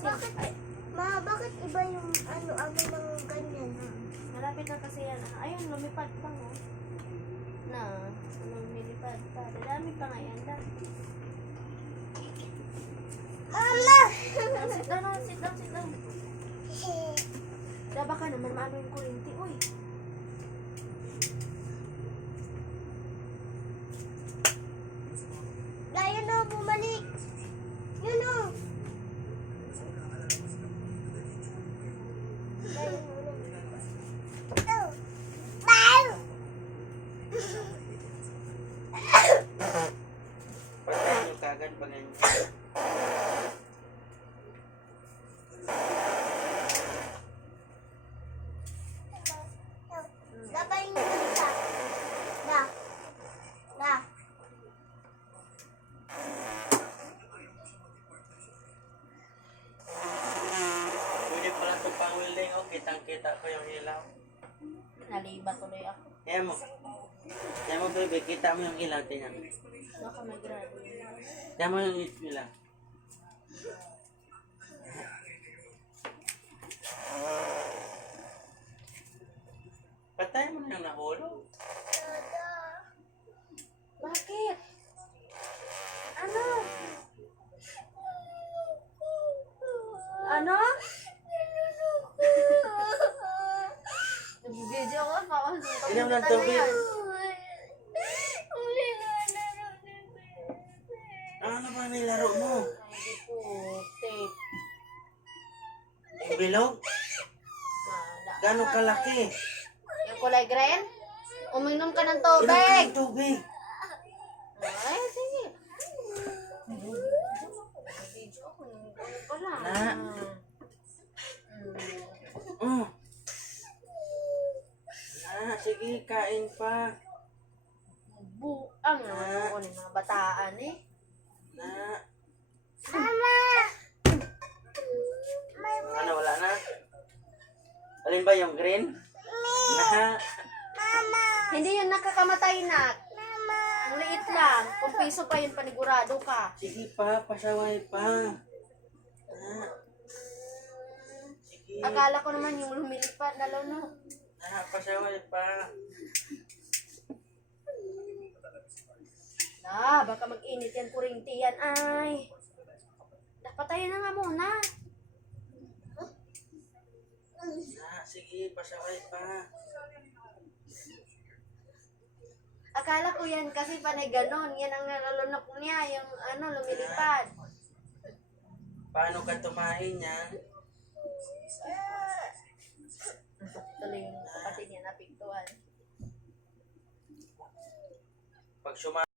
bakit, bakit iba yung ano ng ganyan? Malapit na kasi yan. Ayun, lumipad pa mo. Lumilipad pa. Dami pa nga yan. Mama! Sit down. Daba ka naman, maano yung kurinti. Uy. Yun o, bumalik. Yun o. Pagkain yung kagad pag ganyan. Dapat yung isa. Da. Pwede pala itong pang-welding o kitang-kita ko yung ilaw. Naliba tuloy ako. Kaya mo baby, kita mo yung ilaw, tingnan. Baka may grado. Kaya mo yung ilaw. Patay mo na yung nahulog. Bakit? Ano? Ano? Nag-video ko pa. Inom ng tubig. Ano ba nilaro mo? Hindi po. Tape. Yung bilog? Gano'ng kalaki? Yung kulay green? Uminom ka ng Inom ka tubig. ng tubig. Ay, sige. Video ako. Ano pala? Na. Oh. Sige, kain pa. Buang naman ako ng mga bataan eh. Na. Mama! Ano, wala na? Alin ba yung green? Na. Mama! Hindi yun nakakamatay na. Mama! Ang liit lang. Kung piso pa yun, panigurado ka. Sige pa, pasaway pa. Na. Sige. Akala ko naman yung lumilipad na lono. Na, pasaway pa. Baka mag-init yan, kurinti yan. Ay. Patayin na nga muna. Na, sige, pasaway pa. Akala ko yan kasi panay ganon. Yan ang nalunok niya, yung lumilipad. Paano ka tumain yan? Tuloy yung kapatid niya napiktuan. Pag suma